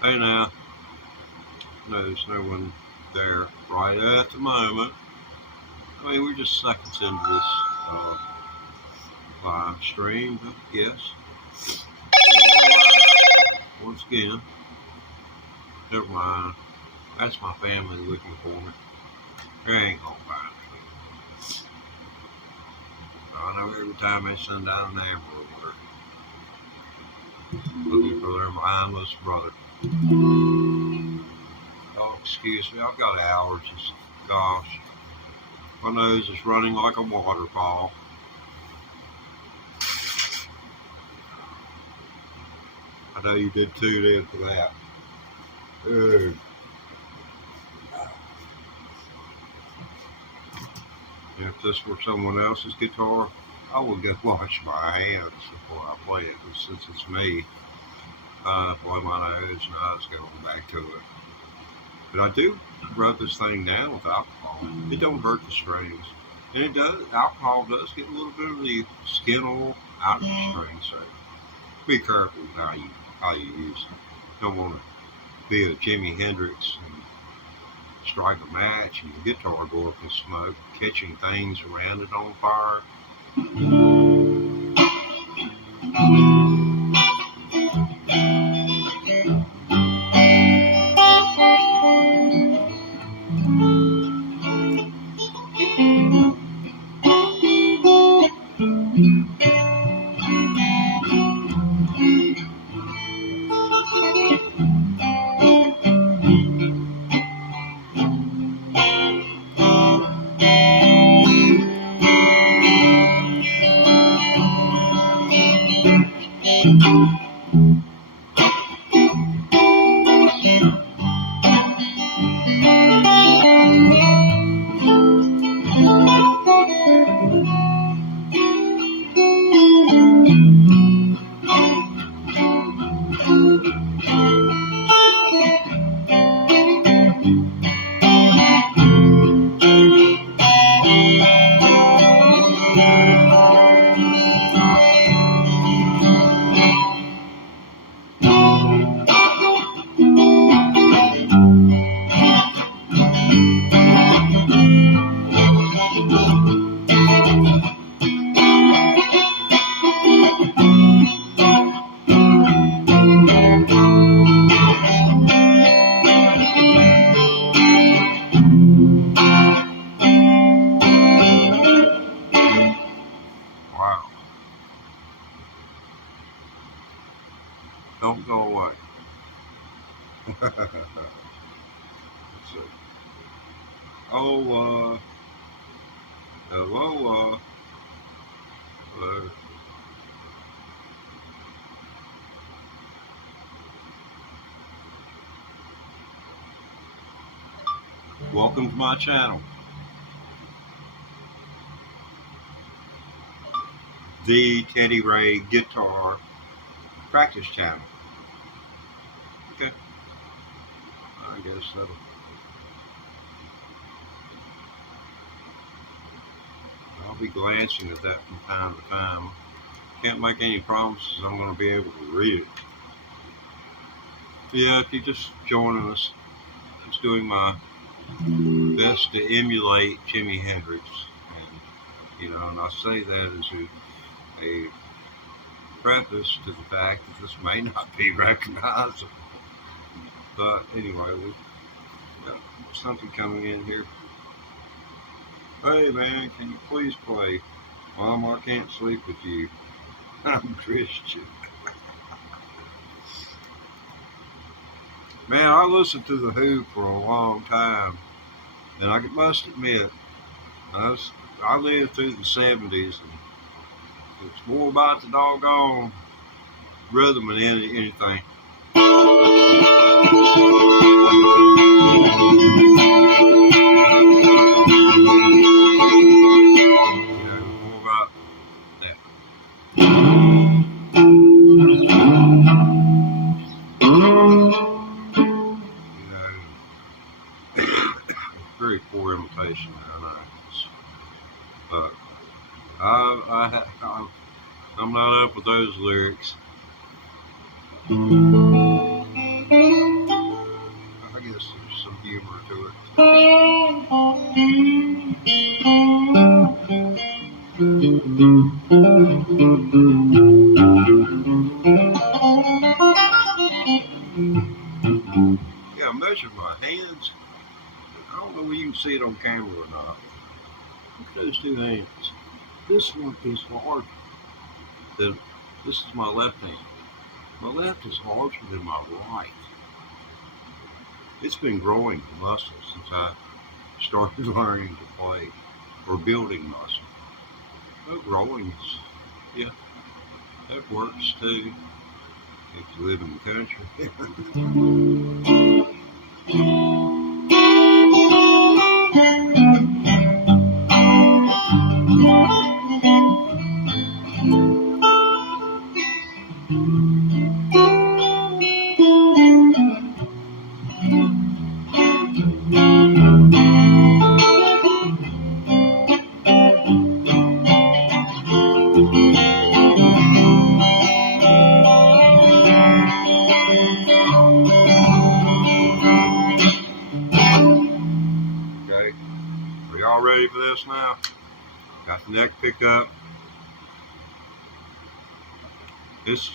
Hey now, no, there's no one there right at the moment. I mean, we're just seconds into this live stream, but yes, once again, never mind. That's my family looking for me. They ain't gonna find me. I know every time they send down an amber alert, looking for their mindless brother. Oh, excuse me, I've got allergies. Gosh, my nose is running like a waterfall. I know you did too, then, for that. Ugh. If this were someone else's guitar, I would go wash my hands before I play it. But since it's me, I blow my nose and I just go back to it. But I do rub this thing down with alcohol. It don't hurt the strings. And it does, alcohol does get a little bit of the skin oil out of the strings. So be careful with how you use it. Don't want to be a Jimi Hendrix and strike a match and the guitar go up in smoke, catching things around it on fire. Wow. Don't go away. Let's see. Oh, hello, hello. Welcome to my channel, the Teddy Ray Guitar Practice Channel. Okay, I guess I'll be glancing at that from time to time. Can't make any promises I'm going to be able to read it. Yeah, if you're just joining us, just doing my best to emulate Jimi Hendrix, and and I say that as a preface to the fact that this may not be recognizable. But anyway, we got something coming in here. Hey man, can you please play Mom, I Can't Sleep With You? I'm Christian. Man, I listened to The Who for a long time, and I must admit, I lived through the 70s, and it's more about the doggone rhythm than anything. More about that. Very poor imitation, I know. But I'm not up with those lyrics. Yeah, I measured my hands. I don't know whether you can see it on camera or not. Look at those two hands. This one is larger than, this is my left hand. My left is larger than my right. It's been growing the muscle since I started learning to play or building muscle. But growing is, yeah, that works too if you live in the country. Okay, are y'all ready for this now? Got the neck pickup. This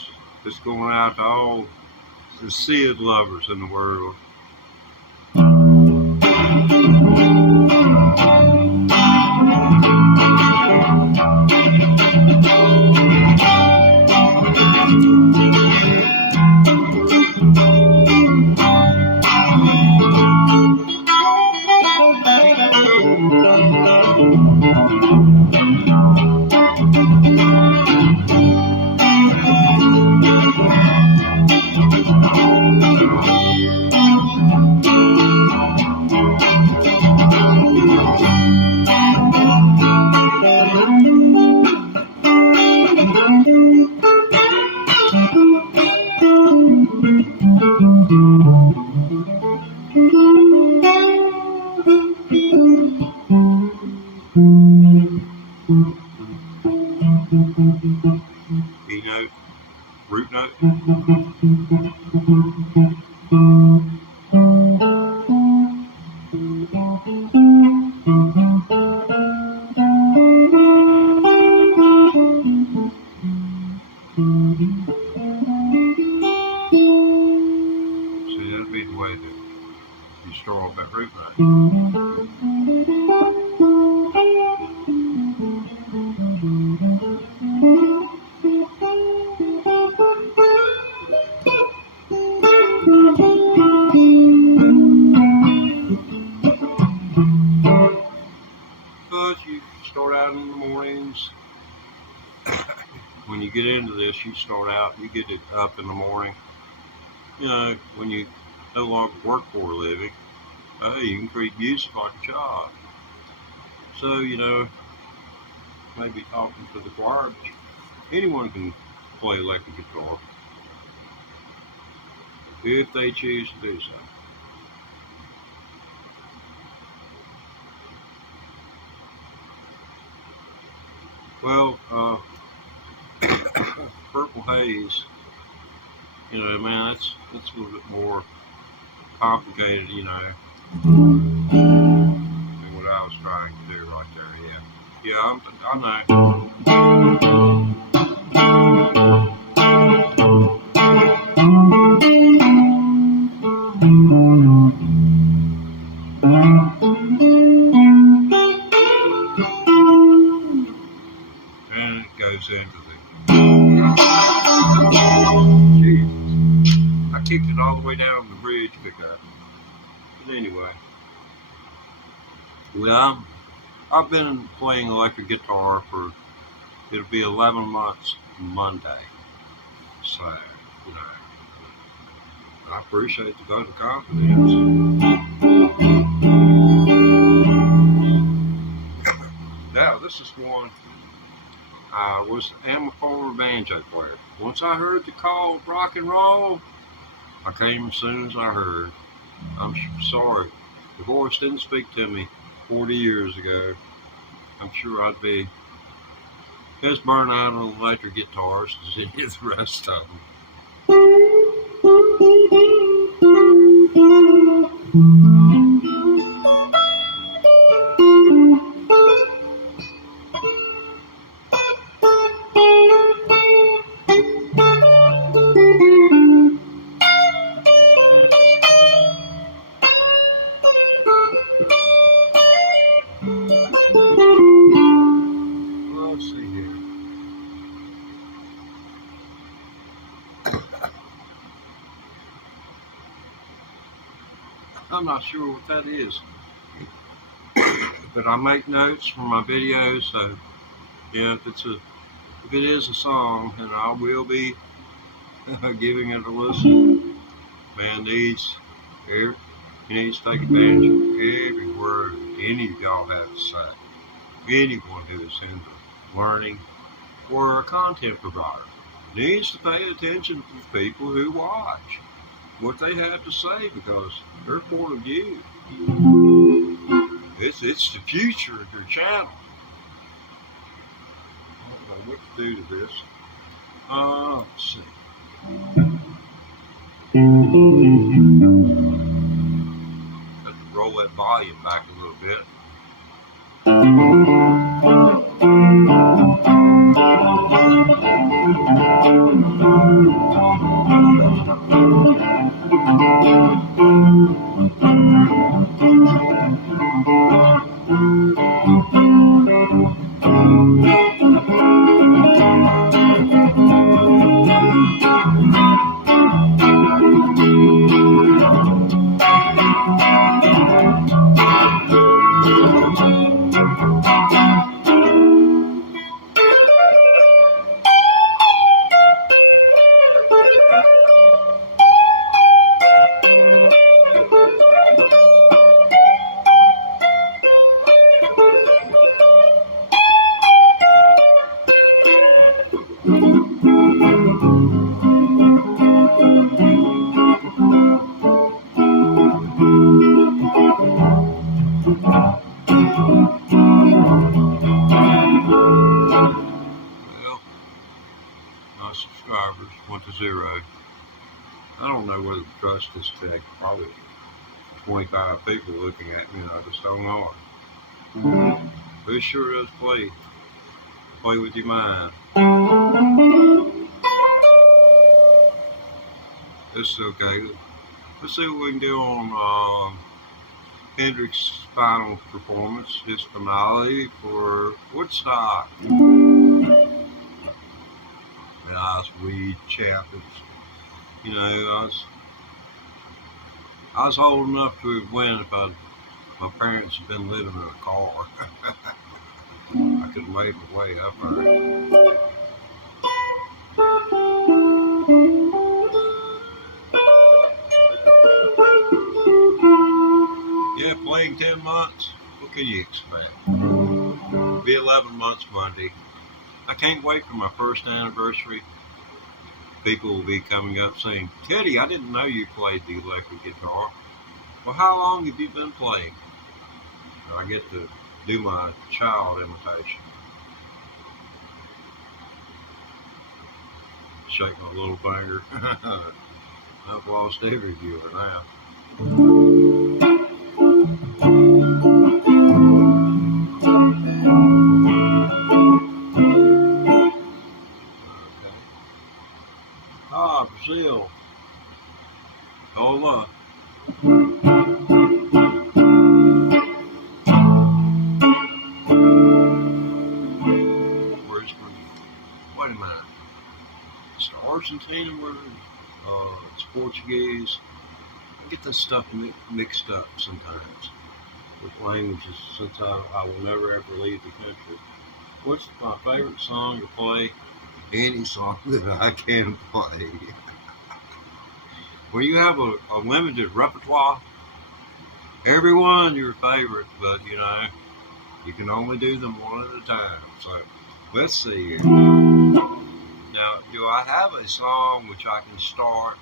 going out to all the SID lovers in the world. E note, root note. See, that'd be the way that you store up that root note. But you start out in the mornings. When you get into this, you start out, you get it up in the morning. You know, when you no longer work for a living, you can use it like a job. So, you know, maybe talking to the choir, anyone can play electric guitar if they choose to do so. Well, Purple Haze, you know, man, that's a little bit more complicated, you know, than what I was trying to do right there. Yeah, I know. And it goes into the, Jesus, I kicked it all the way down the bridge pickup. But anyway, well, I've been playing electric guitar for, it'll be 11 months Monday. So, you know, I appreciate the vote of confidence. Now, this is one, I am a former banjo player. Once I heard the call of rock and roll, I came as soon as I heard. I'm sorry, the voice didn't speak to me 40 years ago. I'm sure I'd be as burnt out on electric guitars as any of the rest of them. I'm not sure what that is. But I make notes for my videos, so yeah, if it is a song, then I will be giving it a listen. Man needs you need to take advantage of every word any of y'all have to say. Anyone who is into learning or a content provider needs to pay attention to the people who watch what they have to say, because their point of view, it's the future of your channel. I don't know what to do to this. Let's see. Have to roll that volume back a little bit. Well, my subscribers went to 0. I don't know whether to trust this tech. Probably 25 people looking at me, and I just don't know it. But it sure does play with your mind. It's okay. Let's see what we can do on Hendrix's final performance, his finale for Woodstock. Nice weed champions. You know, I was old enough to have won if my parents had been living in a car. I could have made my way up there. Yeah, playing 10 months. What can you expect? It'll be 11 months Monday. I can't wait for my first anniversary. People will be coming up saying, "Teddy, I didn't know you played the electric guitar." Well, how long have you been playing? I get to do my child imitation. Shake my little finger. I've lost every viewer now. Brazil. Hold up. Where's my... Wait a minute. It's Argentina where it's Portuguese. I get this stuff mixed up sometimes with languages, since I will never ever leave the country. What's my favorite song to play? Any song that I can play. When you have a limited repertoire, everyone your favorite, but you know, you can only do them one at a time. So let's see here. Now, do I have a song which I can start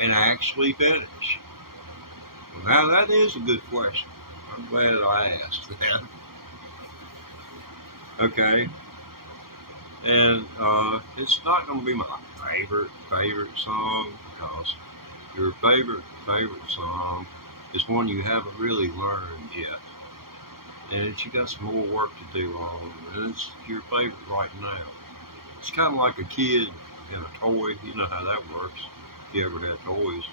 and actually finish? Well, now that is a good question. I'm glad I asked that. Okay. And it's not going to be my favorite song, because your favorite song is one you haven't really learned yet, and you got some more work to do on, and it's your favorite right now. It's kind of like a kid and a toy. You know how that works. If you ever had toys,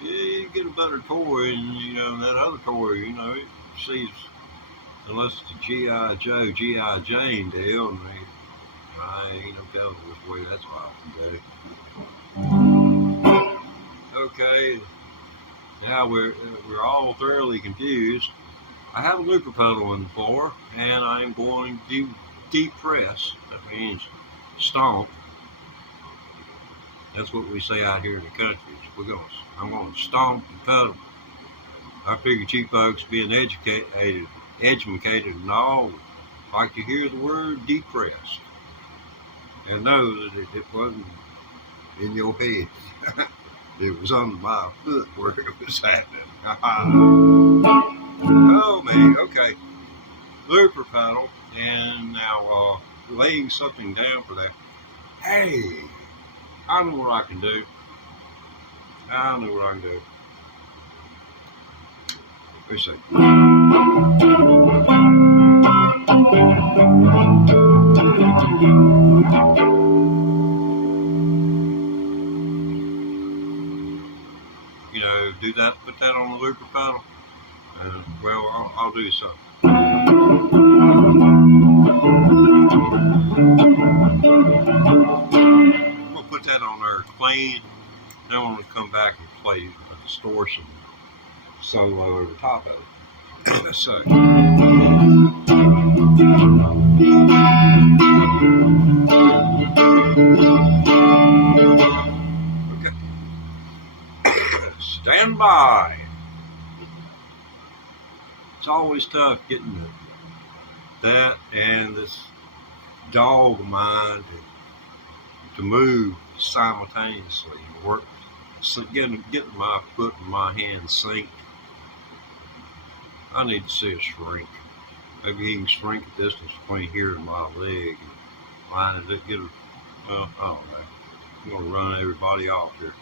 yeah, you get a better toy, and you know that other toy, you know, it sees, unless it's a G.I. Joe, G.I. Jane deal, and I ain't no telling which way that's going to go. Okay, Now we're all thoroughly confused. I have a looper pedal on the floor, and I'm going to depress. That means stomp. That's what we say out here in the country. I'm going to stomp the pedal. I figured you folks, being educated and all, like to hear the word depressed and know that it wasn't in your head. It was under my foot where it was happening. Oh man, okay. Looper pedal, and now laying something down for that. Hey, I know what I can do. Let's see. You know, do that, put that on the looper pedal. Well, I'll do something. We'll put that on there clean. Then I'm going to come back and play a distortion solo over the top of it. Let's see. Okay. Stand by. It's always tough getting that and this dog of mine to move simultaneously and work. So getting my foot and my hand synced. I need to see a shrink. Maybe he can shrink the distance between here and my leg and line it up. Well, I don't know. I'm going to run everybody off here.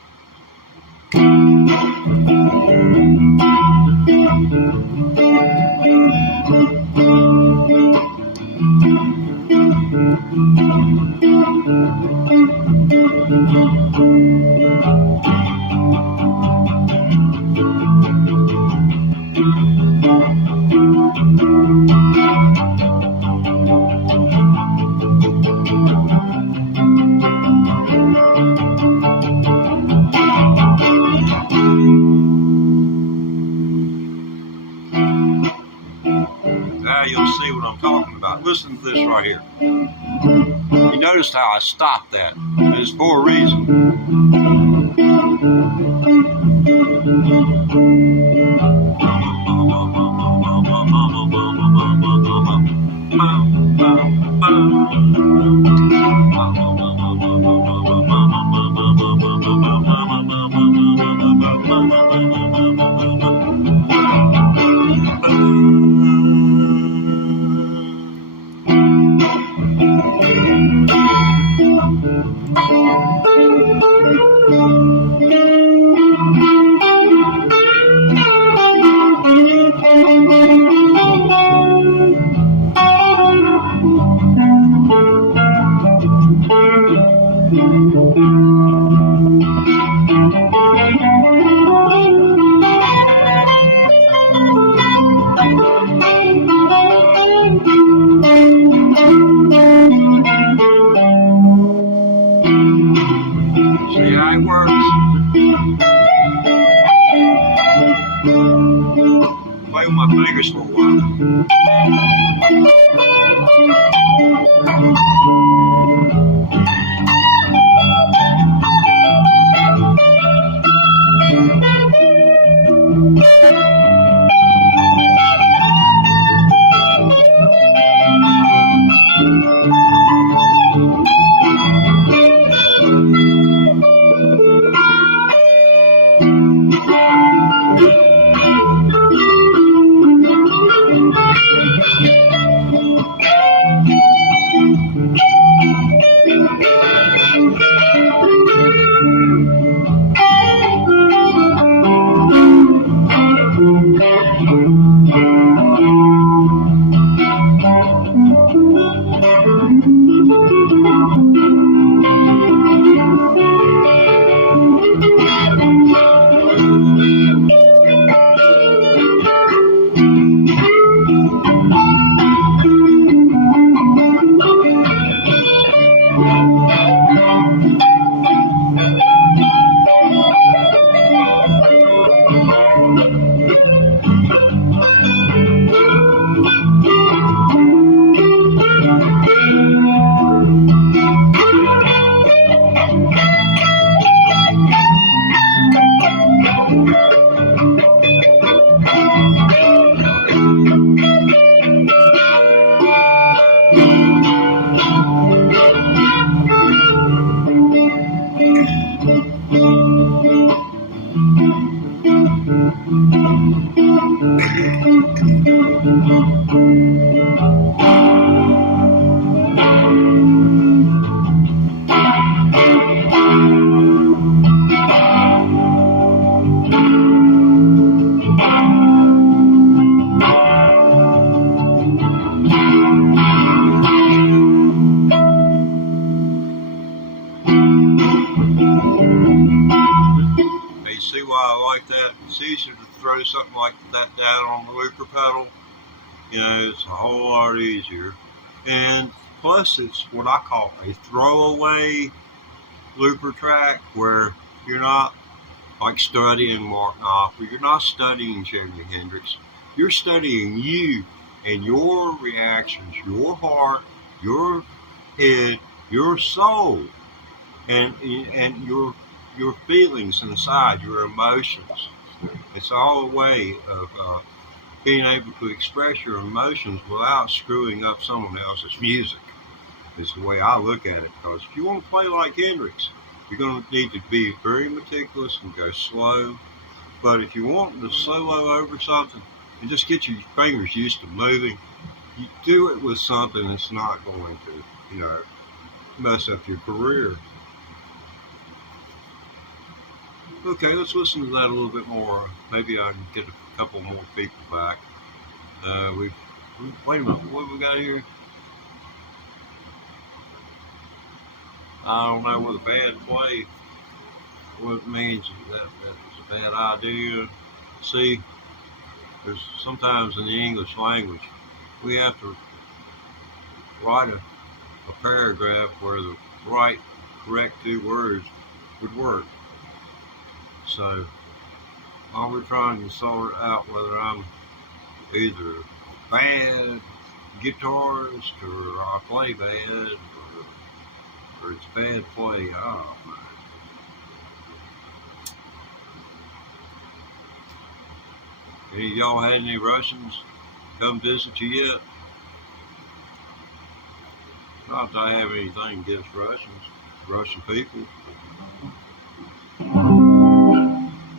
Now you'll see what I'm talking about. Listen to this right here. You noticed how I stopped that. It's for a reason. it's easier to throw something like that down on the looper pedal. You know, it's a whole lot easier. And plus, it's what I call a throwaway looper track, where you're not like studying Mark Knopfler, you're not studying Jimi Hendrix, you're studying you and your reactions, your heart, your head, your soul, and your feelings inside, your emotions. It's all a way of being able to express your emotions without screwing up someone else's music. Is the way I look at it. Because if you want to play like Hendrix, you're going to need to be very meticulous and go slow. But if you want to solo over something and just get your fingers used to moving, you do it with something that's not going to, you know, mess up your career. Okay, let's listen to that a little bit more. Maybe I can get a couple more people back. Wait a minute, what have we got here? I don't know what a bad play, what it means. That was a bad idea. See, there's sometimes in the English language, we have to write a paragraph where the right, correct two words would work. So, while we're trying to sort out whether I'm either a bad guitarist or I play bad or it's bad play, oh man. Any of y'all had any Russians come visit you yet? Not that I have anything against Russians, Russian people.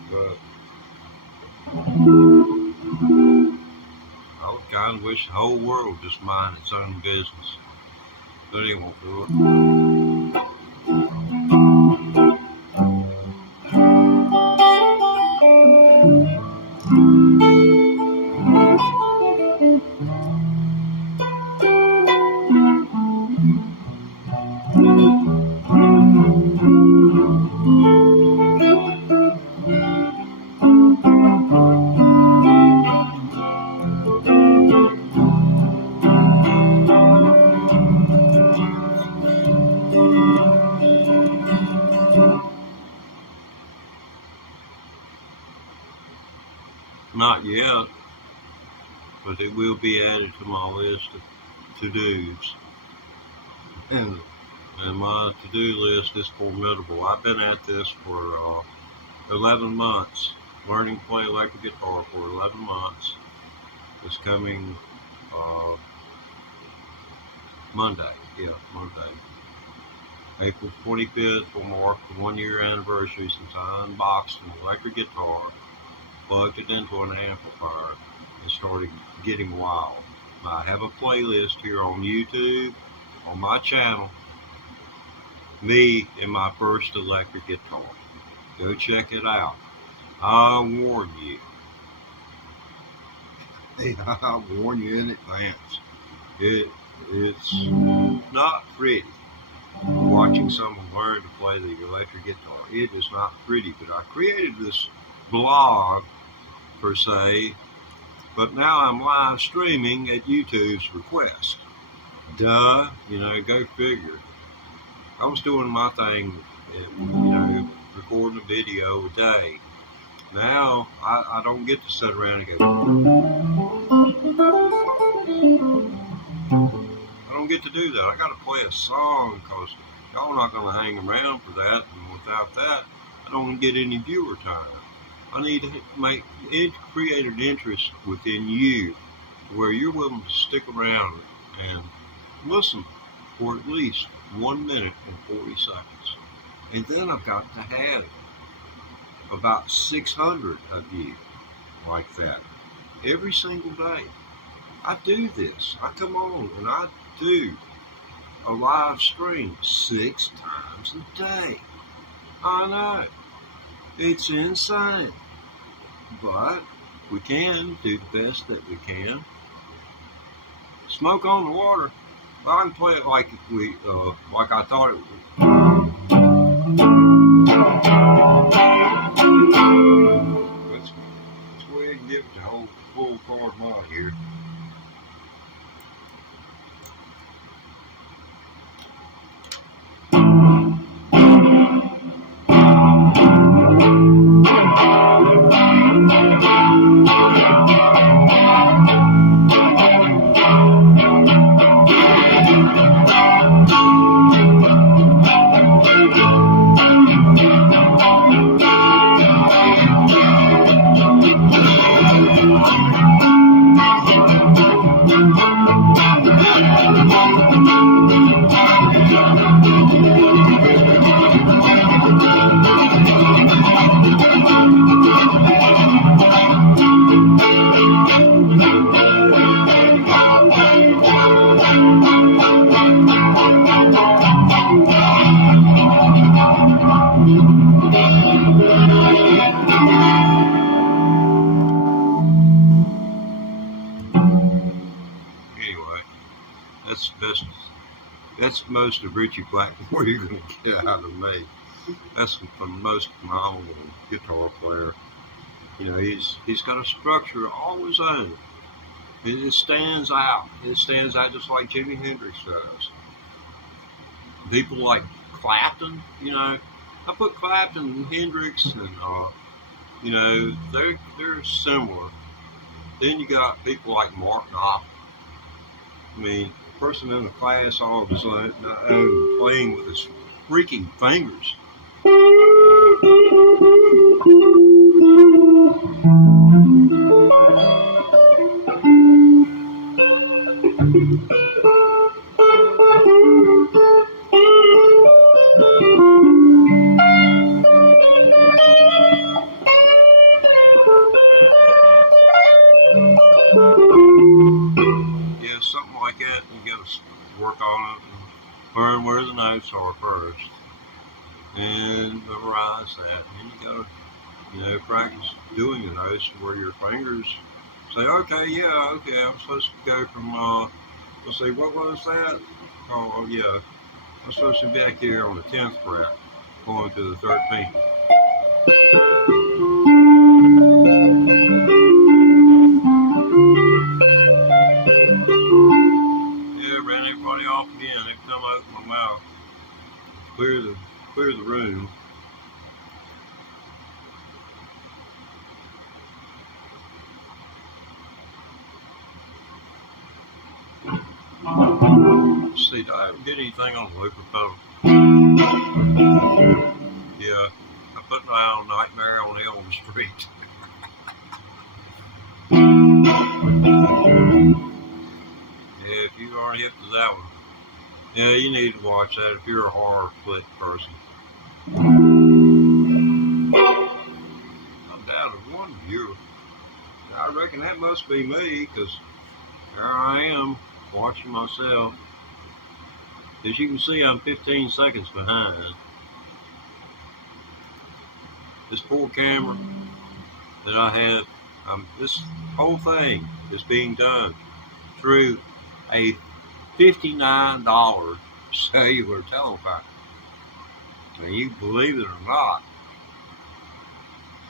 But I would kind of wish the whole world just mind its own business. But they won't do it. Not yet, but it will be added to my list of to-dos. And my to-do list is formidable. I've been at this for 11 months, learning to play electric guitar for 11 months. It's coming Monday. April 25th will mark the 1-year anniversary since I unboxed an electric guitar, plugged it into an amplifier, and started getting wild. I have a playlist here on YouTube, on my channel, me and my first electric guitar. Go check it out. I warn you. I warn you in advance. It's not pretty watching someone learn to play the electric guitar. It is not pretty, but I created this blog per se, but now I'm live streaming at YouTube's request. Duh, you know, go figure. I was doing my thing, you know, recording a video a day. Now I don't get to sit around and go. I don't get to do that. I got to play a song because y'all not going to hang around for that, and without that, I don't get any viewer time. I need to create an interest within you where you're willing to stick around and listen for at least 1 minute and 40 seconds. And then I've got to have about 600 of you like that every single day. I do this. I come on and I do a live stream 6 times a day. I know. It's insane. But we can do the best that we can. Smoke on the water. Well, I can play it like like I thought it would. hard mod here. Anyway, that's most of Richie Blackmore you're going to get out of me. That's the most phenomenal guitar player. You know, he's got a structure all his own. It stands out. It stands out just like Jimi Hendrix does. People like Clapton, you know, I put Clapton and Hendrix and you know, they're similar. Then you got people like Mark Knopfler. I mean, person in the class all of his own playing with his freaking fingers. Yeah, something like that. You got to work on it and learn where the notes are first, and memorize that. And you got to, you know, practice doing the notes where your fingers say, okay, yeah, okay, I'm supposed to go from, let's see, what was that? Oh, yeah, I'm supposed to be back here on the 10th fret, going to the 13th. Yeah, ran everybody off again. They come open my mouth, clear the room. Let's see, did I ever get anything on the loop pedal? Yeah, I put my own Nightmare on Elm Street. Yeah, if you aren't hip to that one, yeah, you need to watch that if you're a horror flick person. I'm down to one viewer. I reckon that must be me, because there I am watching myself. As you can see, I'm 15 seconds behind. This poor camera that I have, this whole thing is being done through a $59 cellular telephone. And you believe it or not,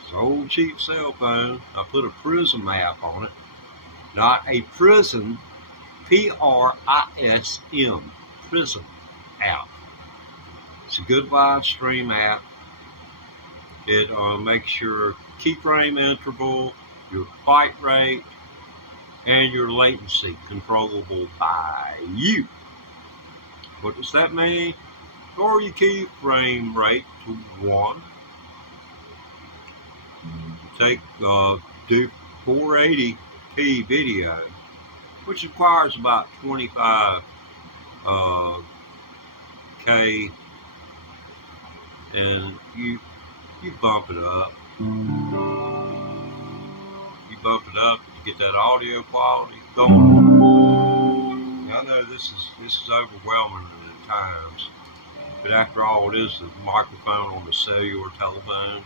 it's an old cheap cell phone. I put a Prism app on it, not a prison, P-R-I-S-M, Prism app. It's a good live stream app. It makes your keyframe interval, your byte rate, and your latency controllable by you. What does that mean? Lower your keyframe rate to 1. Do 480p video, which requires about 25 K, and you bump it up. You bump it up to get that audio quality going. Now, I know this is overwhelming at times, but after all, it is the microphone on the cellular telephone.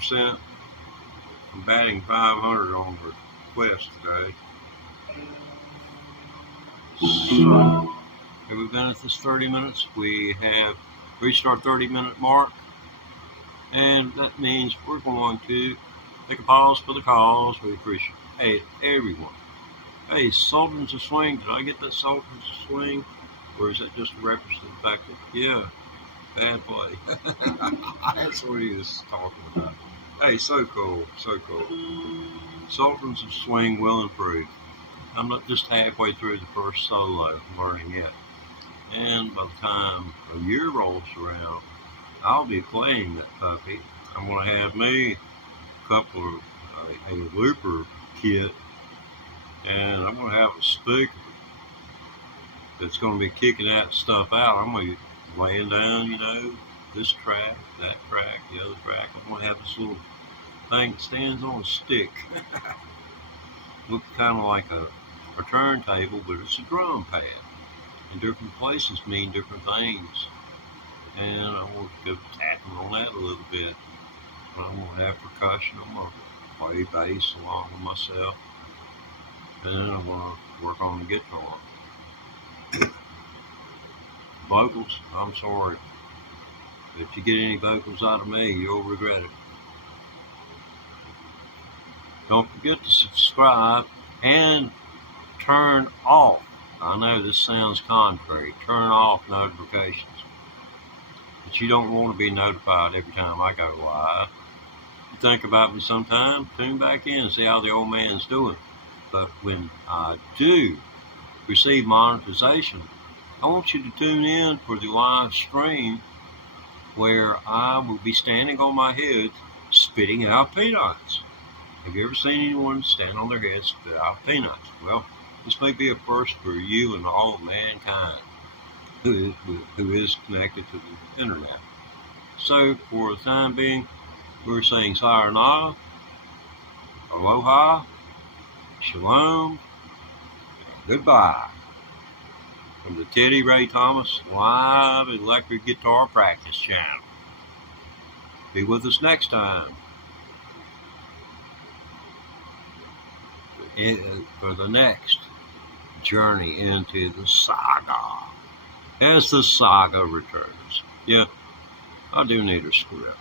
6%. I'm batting 500 on the Quest today. So, we've been at this 30 minutes. We have reached our 30-minute mark. And that means we're going to take a pause for the cause. We appreciate everyone. Hey, Sultans of Swing. Did I get that Sultans of Swing? Or is that just a reference to the fact that, yeah, bad play. That's what he was talking about. Hey, so cool, so cool. Sultans of Swing will improve. I'm not just halfway through the first solo learning yet. And by the time a year rolls around, I'll be playing that puppy. I'm going to have me a couple of a looper kit, and I'm going to have a speaker that's going to be kicking that stuff out. I'm going to be laying down, this track, that track, the other track. I'm going to have this little thing that stands on a stick. Looks kind of like a turntable, but it's a drum pad. And different places mean different things. And I want to go tapping on that a little bit. But I'm going to have percussion. I'm going to play bass along with myself. Then I'm going to work on the guitar. Vocals, I'm sorry. If you get any vocals out of me, you'll regret it. Don't forget to subscribe and turn off. I know this sounds contrary. Turn off notifications. But you don't want to be notified every time I go live. You think about me sometime, tune back in and see how the old man's doing. But when I do receive monetization, I want you to tune in for the live stream where I will be standing on my head spitting out peanuts. Have you ever seen anyone stand on their head spit out peanuts? Well, this may be a first for you and all of mankind who is connected to the internet. So, for the time being, we're saying sayonara, aloha, shalom, goodbye. From the Teddy Ray Thomas Live Electric Guitar Practice Channel. Be with us next time for the next journey into the saga. As the saga returns. Yeah, I do need a script.